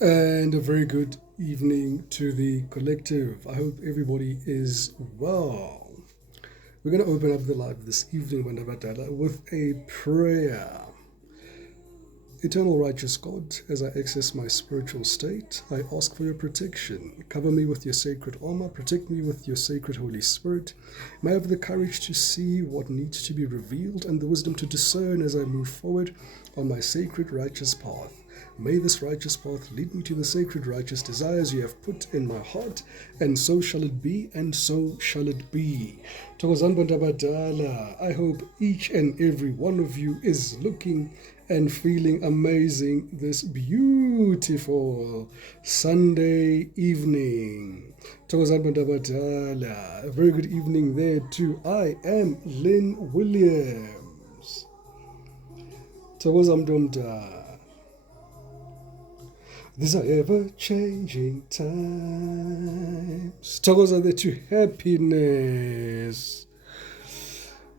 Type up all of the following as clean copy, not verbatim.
And a very good evening to the collective. I hope everybody is well. We're going to open up the live this evening, Bandabadala, with a prayer. Eternal righteous God, as I access my spiritual state, I ask for your protection. Cover me with your sacred armor, protect me with your sacred Holy Spirit. May I have the courage to see what needs to be revealed and the wisdom to discern as I move forward on my sacred righteous path. May this righteous path lead me to the sacred righteous desires you have put in my heart, and so shall it be, and so shall it be. Thokozani bantu abadala, I hope each and every one of you is looking and feeling amazing this beautiful Sunday evening. Thokozani bantu abadala, a very good evening there too. I am Lynn Williams. Thokozani mntomdala. These are ever-changing times. Thokoza the to happiness.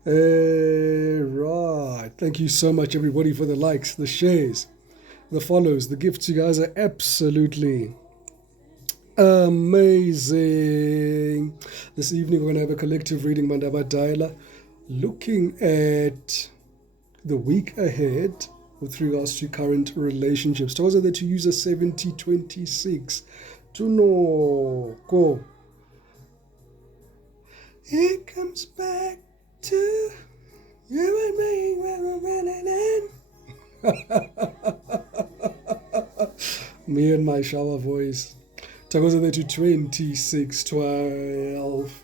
Right. Thank you so much, everybody, for the likes, the shares, the follows, the gifts. You guys are absolutely amazing. This evening, we're going to have a collective reading, Mandaba Daila, looking at the week ahead with regards to current relationships. Those are the to use a 7026 to know. Go. It comes back to you and me when we're running in. Me and my shower voice. Those are the to 2612.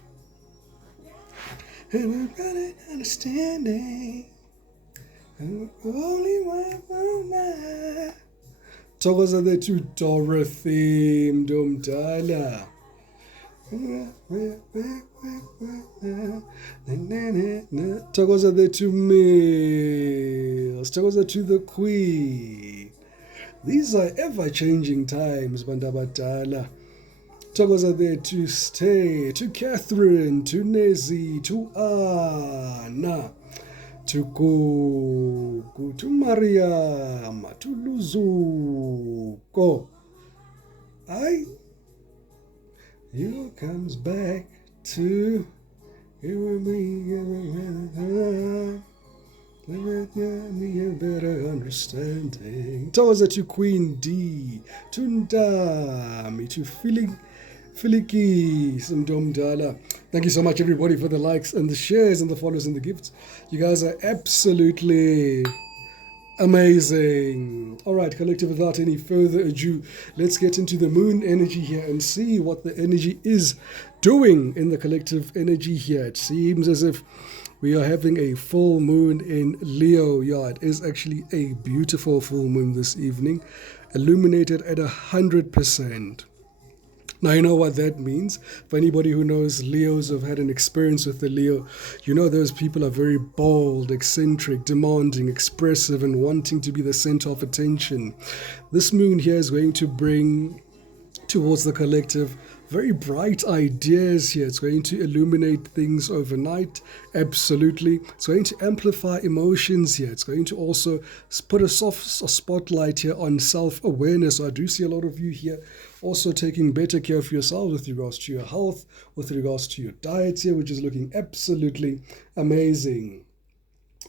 And we're running understanding. Only one more. Thokoza the to Dorothy Mdumdala. Thokoza the to Mills. Thokoza to the Queen. These are ever-changing times, Bandabadala. Thokoza there to Stay, to Catherine, to Nezi, to Anna, to Gugu, to Mariam, to Luzuko. You comes back to you and me a better understanding. Towards to Queen D, to Ndami, to Filiki, some Domdala. Thank you so much, everybody, for the likes and the shares and the follows and the gifts. You guys are absolutely amazing. All right, collective, without any further ado, let's get into the moon energy here and see what the energy is doing in the collective energy here. It seems as if we are having a full moon in Leo. Yeah, it is actually a beautiful full moon this evening, illuminated at 100%. Now, you know what that means. For anybody who knows Leos, have had an experience with the Leo, you know those people are very bold, eccentric, demanding, expressive, and wanting to be the center of attention. This moon here is going to bring towards the collective very bright ideas here. It's going to illuminate things overnight, absolutely. It's going to amplify emotions here. It's going to also put a spotlight here on self-awareness. So I do see a lot of you here also taking better care of yourselves with regards to your health, with regards to your diet here, which is looking absolutely amazing.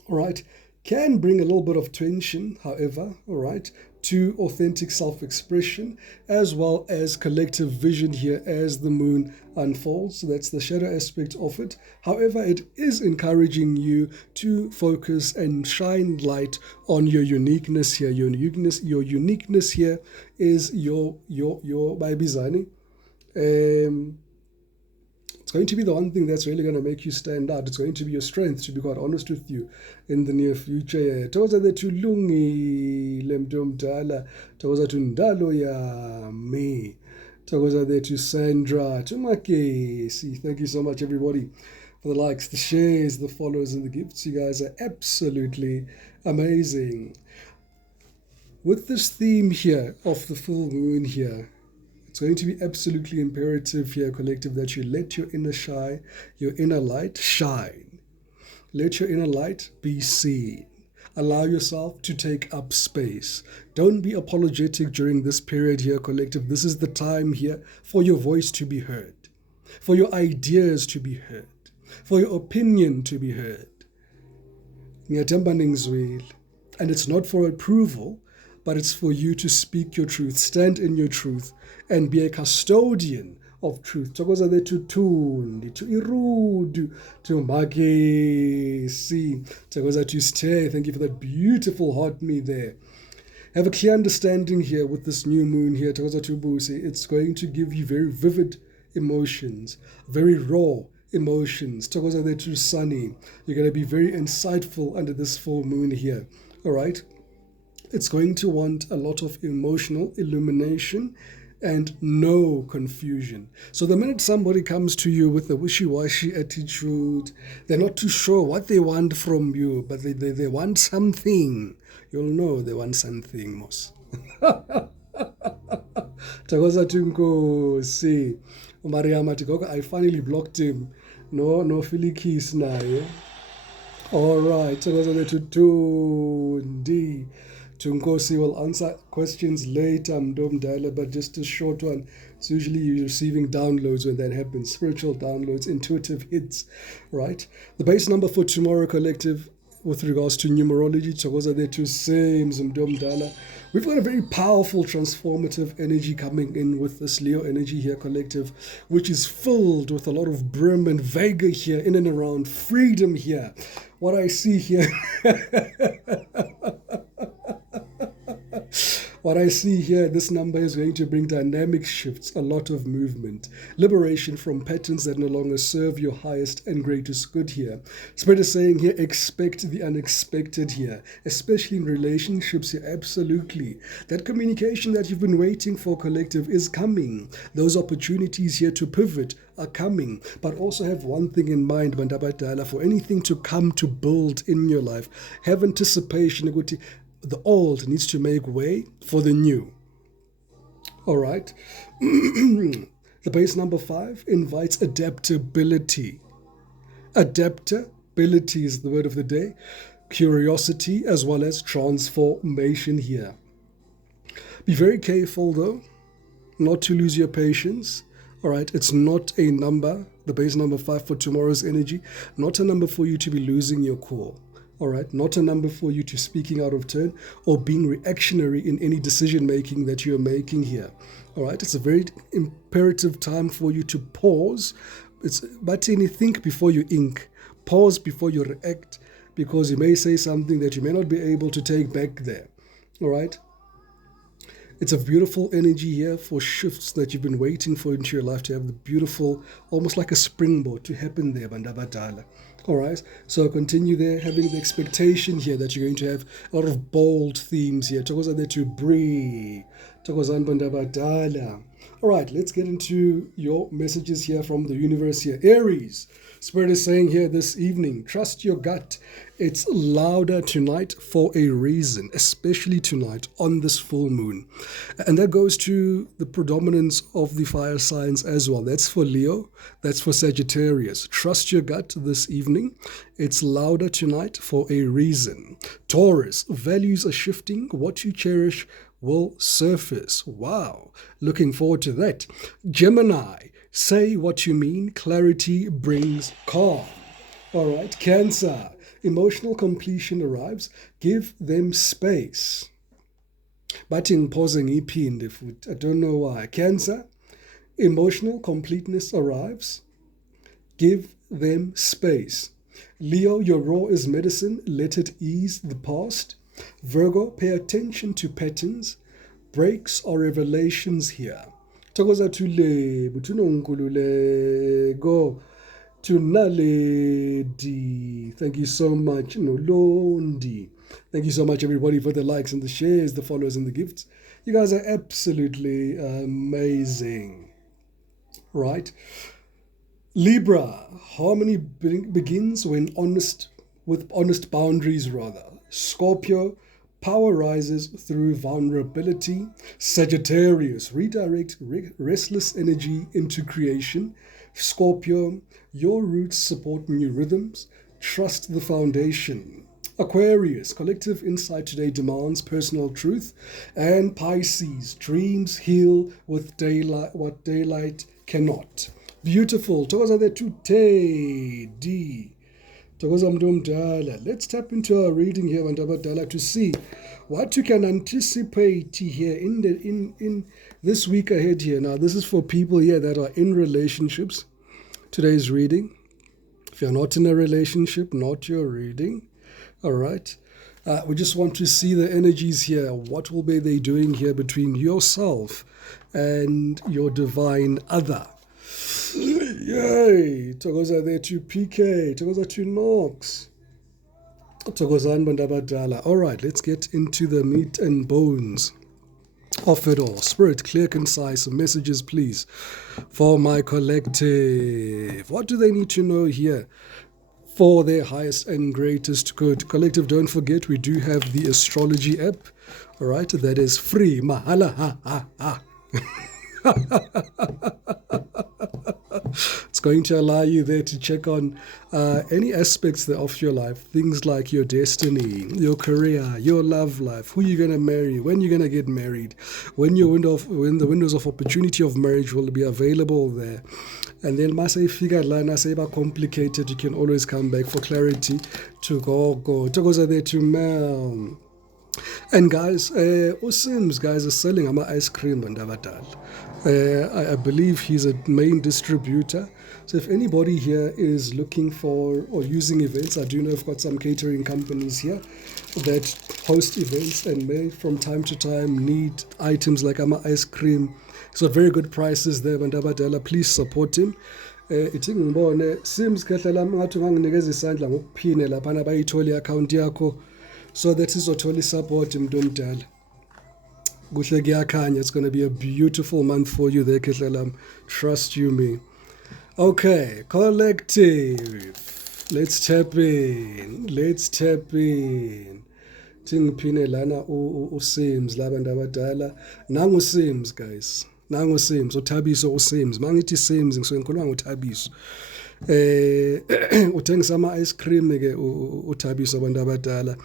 All right. Can bring a little bit of tension, however, all right, to authentic self-expression as well as collective vision here as the moon unfolds. So that's the shadow aspect of it. However, it is encouraging you to focus and shine light on your uniqueness here. Your uniqueness here is your Baibizani. It's going to be the one thing that's really going to make you stand out. It's going to be your strength, to be quite honest with you, in the near future. Toza the tulungi lemdomdala, toza tundalo ya me, toza the to Sandra, to Makesi. Thank you so much, everybody, for the likes, the shares, the follows, and the gifts. You guys are absolutely amazing. With this theme here of the full moon here, it's going to be absolutely imperative here, collective, that you let your inner light shine. Let your inner light be seen. Allow yourself to take up space. Don't be apologetic during this period here, collective. This is the time here for your voice to be heard, for your ideas to be heard, for your opinion to be heard. And it's not for approval, but it's for you to speak your truth, stand in your truth, and be a custodian of truth. Tokoza de tutundi, to irudu, to magesi, tokoza to stay. Thank you for that beautiful heart me there. Have a clear understanding here with this new moon here, tokoza to busi. It's going to give you very vivid emotions, very raw emotions. Tokoza de to sunny. You're going to be very insightful under this full moon here. All right. It's going to want a lot of emotional illumination and no confusion. So the minute somebody comes to you with a wishy-washy attitude, they're not too sure what they want from you, but they want something. You'll know they want something, Mos. Takoza tunkosi. Mariama Tigoka, I finally blocked him. No filikis naye. All right, Takoza tutundi. Tunkosi will answer questions later, Mdom but just a short one. It's usually you're receiving downloads when that happens, spiritual downloads, intuitive hits, right? The base number for tomorrow, collective, with regards to numerology, Tokoza there to same Mdom. We've got a very powerful, transformative energy coming in with this Leo energy here, collective, which is filled with a lot of brim and vigor here, in and around freedom here. What I see here... What I see here, this number is going to bring dynamic shifts, a lot of movement, liberation from patterns that no longer serve your highest and greatest good here. Spirit is saying here, expect the unexpected here, especially in relationships here, absolutely. That communication that you've been waiting for, collective, is coming. Those opportunities here to pivot are coming, but also have one thing in mind, Bandabadala, for anything to come to build in your life, have anticipation. The old needs to make way for the new. All right. The base number 5 invites adaptability. Adaptability is the word of the day. Curiosity as well as transformation here. Be very careful though, not to lose your patience. All right. It's not a number, the base number 5 for tomorrow's energy, not a number for you to be losing your cool. All right, not a number for you to speaking out of turn or being reactionary in any decision-making that you're making here. All right, it's a very imperative time for you to pause. Think before you ink. Pause before you react, because you may say something that you may not be able to take back there. All right. It's a beautiful energy here for shifts that you've been waiting for into your life to have the beautiful, almost like a springboard to happen there, Bandabadala. All right, so continue there, having the expectation here that you're going to have a lot of bold themes here. Tokoza there to breathe. Tokozan Bandabadala. All right, let's get into your messages here from the universe here. Aries, Spirit is saying here this evening, trust your gut. It's louder tonight for a reason, especially tonight on this full moon. And that goes to the predominance of the fire signs as well. That's for Leo, that's for Sagittarius. Trust your gut this evening. It's louder tonight for a reason. Taurus, values are shifting. What you cherish will surface. Wow, looking forward to that. Gemini, say what you mean. Clarity brings calm. All right, Cancer, emotional completion arrives. Give them space. But in pausing iphinde futhi, I don't know why. Cancer, emotional completeness arrives. Give them space. Leo, your raw is medicine. Let it ease the past. Virgo, pay attention to patterns, breaks or revelations here. Thokoza thule, buthunonkululeko, tunaledi. Thank you so much, Nolondi. Thank you so much, everybody, for the likes and the shares, the follows and the gifts. You guys are absolutely amazing, right? Libra, harmony begins when honest boundaries rather. Scorpio, power rises through vulnerability. Sagittarius, redirect restless energy into creation. Scorpio, your roots support new rhythms. Trust the foundation. Aquarius, collective insight today demands personal truth. And Pisces, dreams heal with daylight what daylight cannot. Beautiful. Thokoza there today. D. Thokoza mntu omdala. Let's tap into our reading here, bantu abadala, to see what you can anticipate here in this week ahead here. Now, this is for people here that are in relationships. Today's reading. If you're not in a relationship, not your reading. All right. We just want to see the energies here. What will be they doing here between yourself and your divine other? Yay! Thokoza there to PK. Thokoza to Nox. Thokozani bantu abadala. All right, let's get into the meat and bones of it all. Spirit, clear, concise messages, please, for my collective. What do they need to know here for their highest and greatest good? Collective, don't forget, we do have the astrology app, all right, that is free. Mahala, ha, ha, ha. It's going to allow you there to check on any aspects there of your life, things like your destiny, your career, your love life, who you're going to marry, when you're going to get married, when the windows of opportunity of marriage will be available there. And then mase figure lana say complicated, you can always come back for clarity to go. Togoza there to Mel. And guys, Sims guys is selling ice cream and avadal. I believe he's a main distributor. So if anybody here is looking for or using events, I do know I've got some catering companies here that host events and may from time to time need items like ice cream. So very good prices there, Bandabadala. Please support him. Ithi ngibone Sims kahle lami ngathi unganginikeza isandla ngokuphine lapha bayithola i-account yakho so that izothola support mntu omdala. Kuhle kuyakhanya. It's going to be a beautiful month for you there, Ketlalam. Trust you me. Okay, collective. Let's tap in. Tingiphine lana uSims labantu abadala. Nangu Sims guys. Nangu Sims, uThabiso uSims. Mangithi Sims ngisuke ngikhuluma ngoThabiso. Uthengisa ama-ice cream ke uThabiso abantu abadala.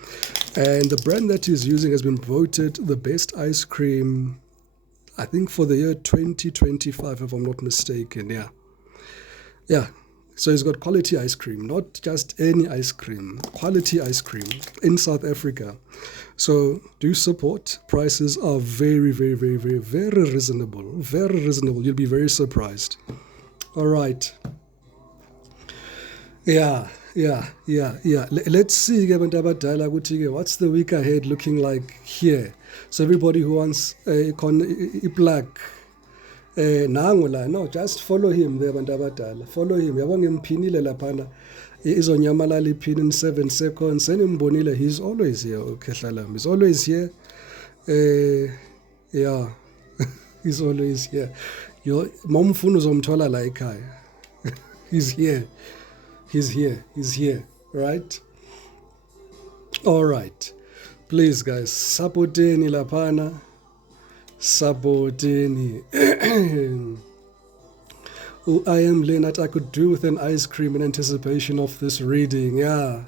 And the brand that he's using has been voted the best ice cream, I think, for the year 2025, if I'm not mistaken. Yeah. So he's got quality ice cream, not just any ice cream, quality ice cream in South Africa. So do support. Prices are very, very, very, very, very reasonable. Very reasonable. You'll be very surprised. All right. Yeah. Let's see what's the week ahead looking like here. So everybody who wants a plug, no, just follow him there, bantu. Follow him. Yabonga impinile laphana. Izonyamalala ipin in 7 seconds. Senimbonile, he's always here. Okay, Shalam. He's always here. Yeah. He's always here. Momfunu zomthola la ekhaya. He's here. He's here, right? All right. Please, guys, supporteni lapana. Supporteni. I am Leonard. I could do with an ice cream in anticipation of this reading. Yeah.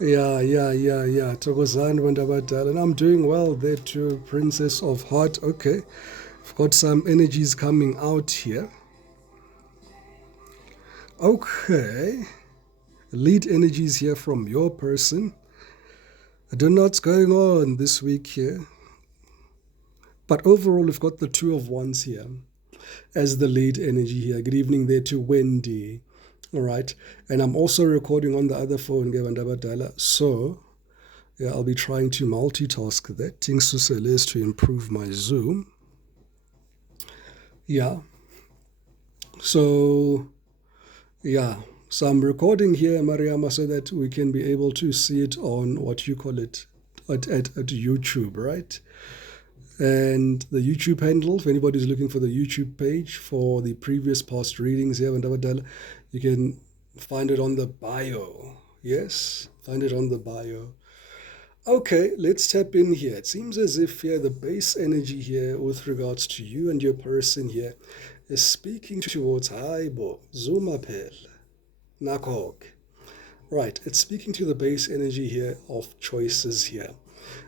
Thokozani bantu abadala. And I'm doing well there too, Princess of Heart. Okay. I've got some energies coming out here. Okay, lead energies here from your person. I don't know what's going on this week here, but overall we've got the Two of Wands here as the lead energy here. Good evening there to Wendy. All right, and I'm also recording on the other phone, so yeah, I'll be trying to multitask that. Things to Celeste to improve my Zoom. Yeah, so I'm recording here, Mariama, so that we can be able to see it on what you call it at YouTube, right? And the YouTube handle, if anybody's looking for the YouTube page for the previous past readings here, you can find it on the bio. Yes, find it on the bio. Okay, let's tap in here. It seems as if here the base energy here with regards to you and your person here is speaking towards Haibo, Zumapel, Nakok. Right, it's speaking to the base energy here of choices here.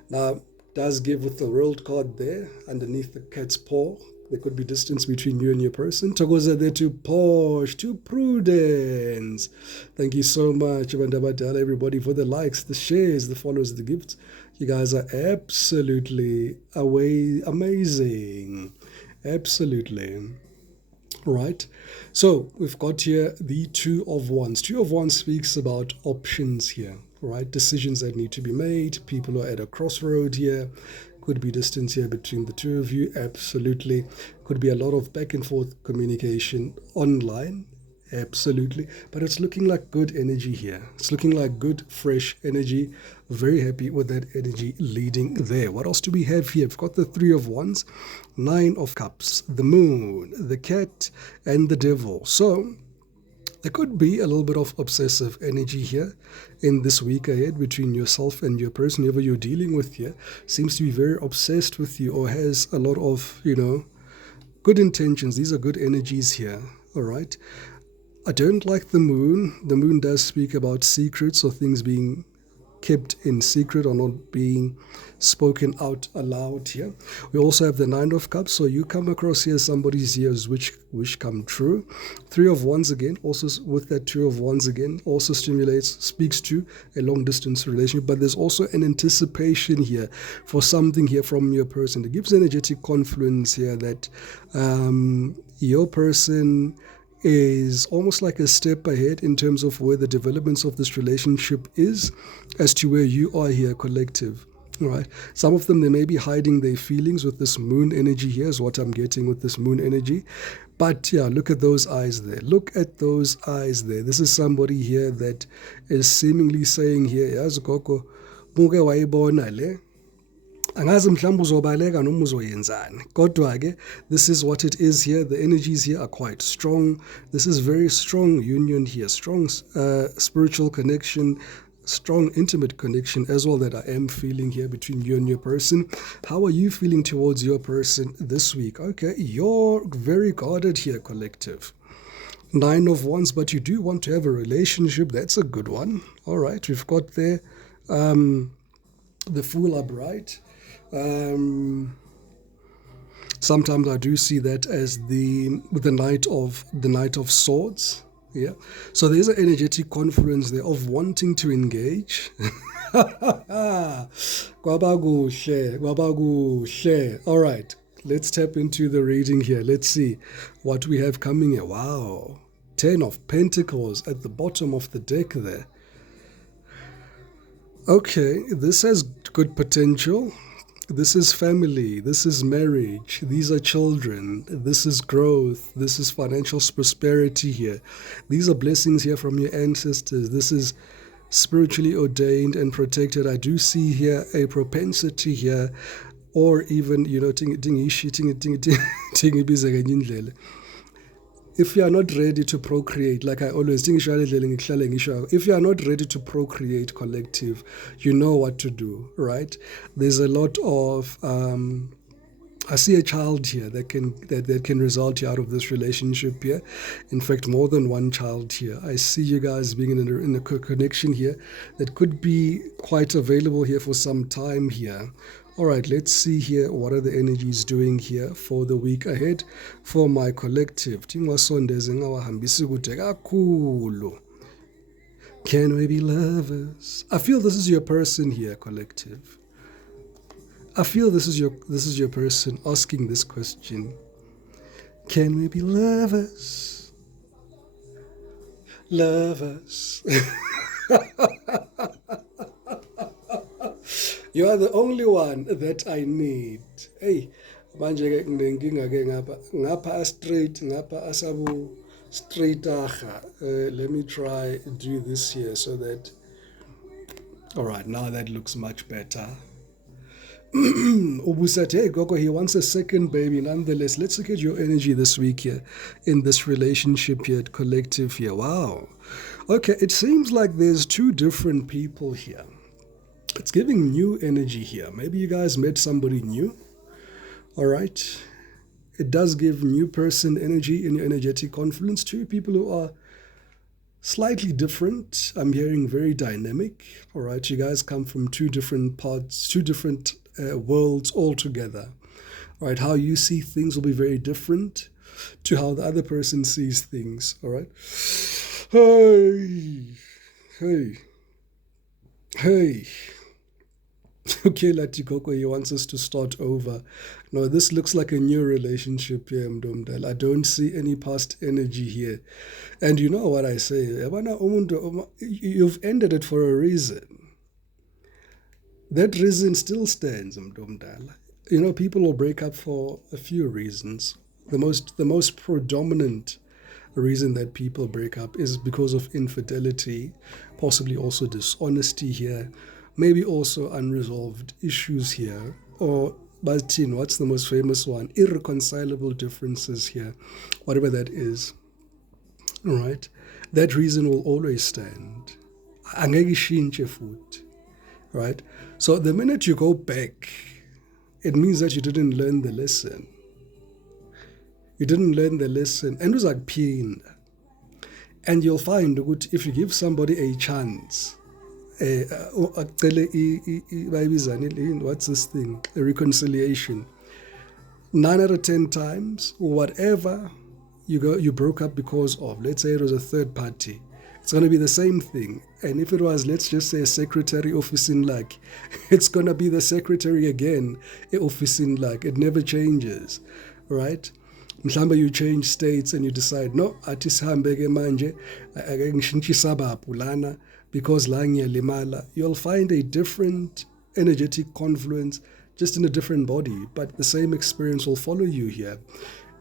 Now, does give with the world card there underneath the cat's paw. There could be distance between you and your person. Togoza there to Posh, to Prudence. Thank you so much, Bandabadala, everybody, for the likes, the shares, the follows, the gifts. You guys are absolutely amazing. Absolutely. Right. So we've got here the Two of Wands. Two of Wands speaks about options here, right? Decisions that need to be made. People are at a crossroad here. Could be distance here between the two of you. Absolutely. Could be a lot of back and forth communication online. Absolutely. But it's looking like good energy here. It's looking like good, fresh energy. Very happy with that energy leading there. What else do we have here? We've got the Three of Wands, Nine of Cups, the Moon, the Cat, and the Devil. So there could be a little bit of obsessive energy here in this week ahead between yourself and your person, whoever you're dealing with here, seems to be very obsessed with you or has a lot of, good intentions. These are good energies here, all right? I don't like the moon. The moon does speak about secrets or things being kept in secret or not being spoken out aloud here. We also have the Nine of Cups, so you come across here somebody's years which come true. Three of Wands again, also with that Two of Wands again, also speaks to a long distance relationship, but there's also an anticipation here for something here from your person. It gives energetic confluence here that your person is almost like a step ahead in terms of where the developments of this relationship is as to where you are here, collective. All right. Some of them, they may be hiding their feelings with this moon energy here, is what I'm getting with this moon energy. But yeah, look at those eyes there. Look at those eyes there. This is somebody here that is seemingly saying here, yazi gogo, muke wayibona le. Angazi mhlawumbe uzobaleka noma uzoyenzani. Kodwa-ke, this is what it is here. The energies here are quite strong. This is very strong union here, strong spiritual connection, strong intimate connection as well that I am feeling here between you and your person. How are you feeling towards your person this week? Okay, you're very guarded here, collective. Nine of Wands, but you do want to have a relationship. That's a good one. All right, we've got there the Fool upright. Sometimes I do see that as the Knight of Swords. Yeah. So there's an energetic confluence there of wanting to engage. Kwabakuhle. All right. Let's tap into the reading here. Let's see what we have coming here. Wow. 10 of Pentacles at the bottom of the deck there. Okay, this has good potential. This is family, this is marriage, these are children, this is growth, this is financial prosperity here. These are blessings here from your ancestors. This is spiritually ordained and protected. I do see here a propensity here, or even, if you are not ready to procreate, like I always think, if you are not ready to procreate, collective, you know what to do, right? There's a lot of I see a child here that can result here out of this relationship here. In fact, more than one child here. I see you guys being in a connection here that could be quite available here for some time here. All right, let's see here what are the energies doing here for the week ahead for my collective. Can we be lovers? I feel this is your person here, collective. I feel this is your person asking this question. Can we be lovers? Lovers. You are the only one that I need. Hey, manje ke nginenkinga ke ngapha straight, ngapha asabu straight aha. Let me try do this here so that. All right, now that looks much better. Ubu said, hey, Gogo, he wants a second baby. Nonetheless, let's look at your energy this week here in this relationship here, collective here. Wow. Okay, it seems like there's two different people here. It's giving new energy here. Maybe you guys met somebody new. All right. It does give new person energy in your energetic confluence. Two people who are slightly different. I'm hearing very dynamic. All right, you guys come from two different parts, two different worlds altogether. All right, how you see things will be very different to how the other person sees things. All right. Hey, hey, hey. Okay, Latikoko, he wants us to start over. No, this looks like a new relationship here, Mdomdal. I don't see any past energy here. And you know what I say, you've ended it for a reason. That reason still stands, Mdomdal. You know, people will break up for a few reasons. The most predominant reason that people break up is because of infidelity, possibly also dishonesty here, maybe also unresolved issues here, or Batin, what's the most famous one? Irreconcilable differences here, whatever that is. All right, that reason will always stand. Angeke ishintshe futhi. Right? So the minute you go back, it means that you didn't learn the lesson. You didn't learn the lesson. And uzakuphinda. And you'll find that if you give somebody a chance, what's this thing? A reconciliation. 9 out of 10 times, whatever you broke up because of, let's say it was a third party, it's going to be the same thing. And if it was, let's just say, a secretary office in luck, it's going to be the secretary again, a office in luck. It never changes, right? Mhlawumbe you change states and you decide, no, athi sihambe ke manje, ake ngishintshe isabaphu lana because la ngiyalimala. You'll find a different energetic confluence just in a different body, but the same experience will follow you here.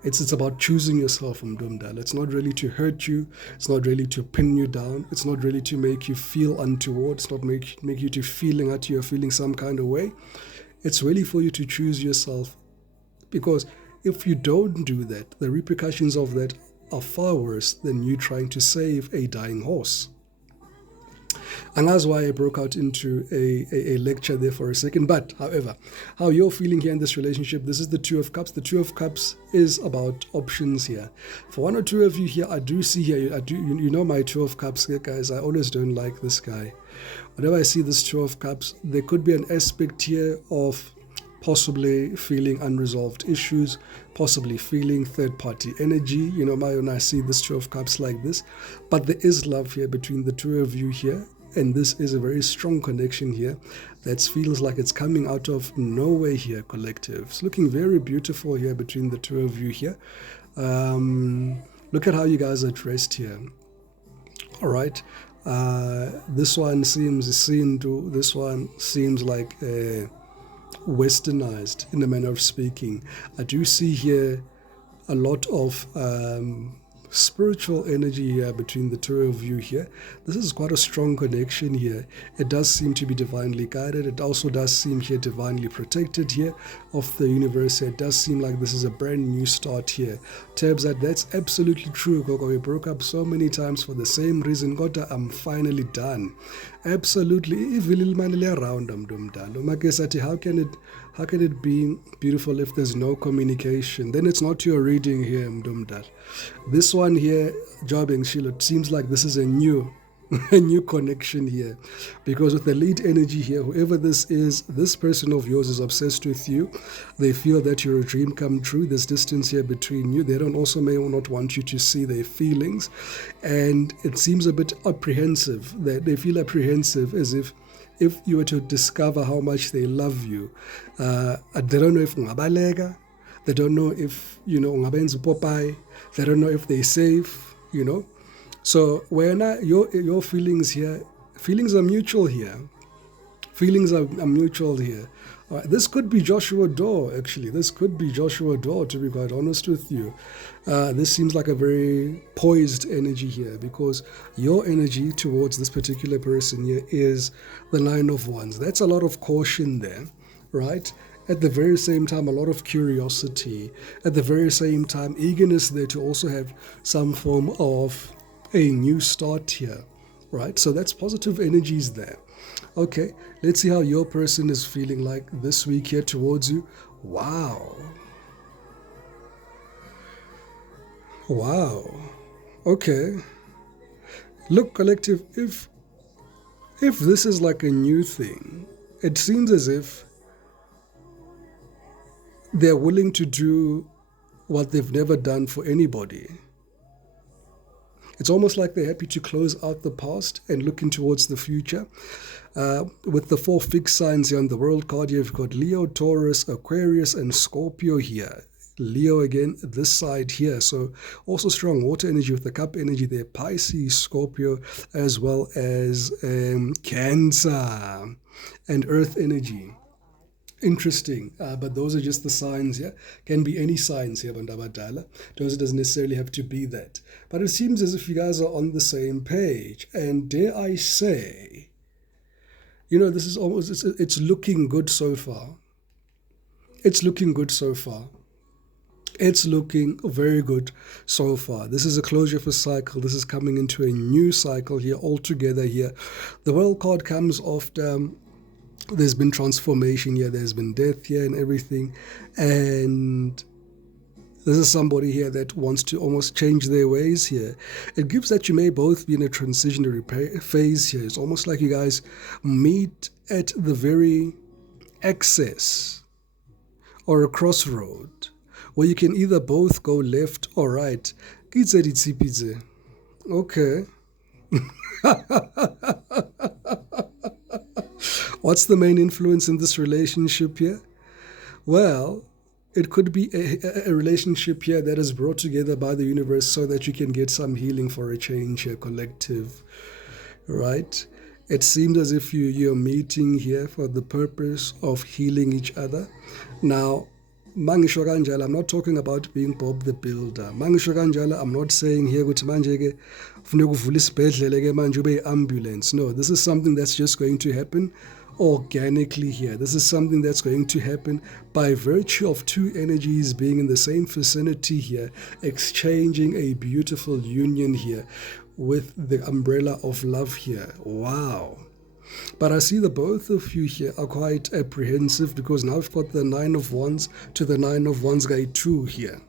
It's about choosing yourself, Mdumdala. It's not really to hurt you. It's not really to pin you down. It's not really to make you feel untoward. It's not make you to feeling that you're feeling some kind of way. It's really for you to choose yourself, because if you don't do that, the repercussions of that are far worse than you trying to save a dying horse. And that's why I broke out into a lecture there for a second. But, however, how you're feeling here in this relationship, this is the Two of Cups. The Two of Cups is about options here. For one or two of you here, I do see here, you know my Two of Cups here, guys. I always don't like this guy. Whenever I see this Two of Cups, there could be an aspect here of possibly feeling unresolved issues, possibly feeling third-party energy. You know, when I see this Two of Cups like this. But there is love here between the two of you here. And this is a very strong connection here that feels like it's coming out of nowhere here, collective. It's looking very beautiful here between the two of you here. Look at how you guys are dressed here. All right. This one seems like westernized in a manner of speaking. I do see here a lot of spiritual energy here between the two of you here. This is quite a strong connection here. It does seem to be divinely guided. It also does seem here divinely protected here of the universe. It does seem like this is a brand new start here. Tabs, that's absolutely true, Gogo. We broke up so many times for the same reason. Goda, I'm finally done. Absolutely. How can it be beautiful if there's no communication? Then it's not your reading here, Mdumdal. This one here, Jobing Shilo, it seems like this is a new connection here, because with the lead energy here, whoever this is, this person of yours is obsessed with you. They feel that you're a dream come true. There's distance here between you. They don't also may not want you to see their feelings, and it seems a bit apprehensive. That they feel apprehensive as if you were to discover how much they love you. They don't know if ungabalega. They don't know if ungabenza Popeye. They don't know if they're safe. So when your feelings here, feelings are mutual here. Feelings are mutual here. This could be Joshua Doe, actually. This could be Joshua Doe, to be quite honest with you. This seems like a very poised energy here, because your energy towards this particular person here is the Nine of Wands. That's a lot of caution there, right? At the very same time, a lot of curiosity. At the very same time, eagerness there to also have some form of a new start here, right? So that's positive energies there. Okay, let's see how your person is feeling like this week here towards you. Wow. Okay. Look, collective, if this is like a new thing, it seems as if they're willing to do what they've never done for anybody. It's almost like they're happy to close out the past and looking towards the future. With the 4 fixed signs here on the world card, you've got Leo, Taurus, Aquarius, and Scorpio here. Leo again, this side here. So also strong water energy with the cup energy there. Pisces, Scorpio, as well as Cancer and earth energy. Interesting, but those are just the signs here. Can be any signs here, Bandabadala. Doesn't necessarily have to be that. But it seems as if you guys are on the same page. And dare I say, this is almost, it's looking good so far. It's looking good so far. It's looking very good so far. This is a closure of a cycle. This is coming into a new cycle here altogether here. The world card comes after there's been transformation here, there's been death here and everything. And this is somebody here that wants to almost change their ways here. It gives that you may both be in a transitionary phase here. It's almost like you guys meet at the very excess or a crossroad where you can either both go left or right. Okay. What's the main influence in this relationship here? Well, it could be a relationship here that is brought together by the universe so that you can get some healing for a change here, collective, right? It seems as if you're meeting here for the purpose of healing each other. Now, Mangisho kanjalo, I'm not talking about being Bob the Builder. Mangisho kanjalo, I'm not saying here ukuthi manje ke funeka uvule isibhedlele ke manje ube ambulance. No, this is something that's just going to happen organically here. This is something that's going to happen by virtue of 2 energies being in the same vicinity here, exchanging a beautiful union here with the umbrella of love here. Wow. But I see the both of you here are quite apprehensive because now we've got the 9 of Wands to the 9 of Wands guy 2 here.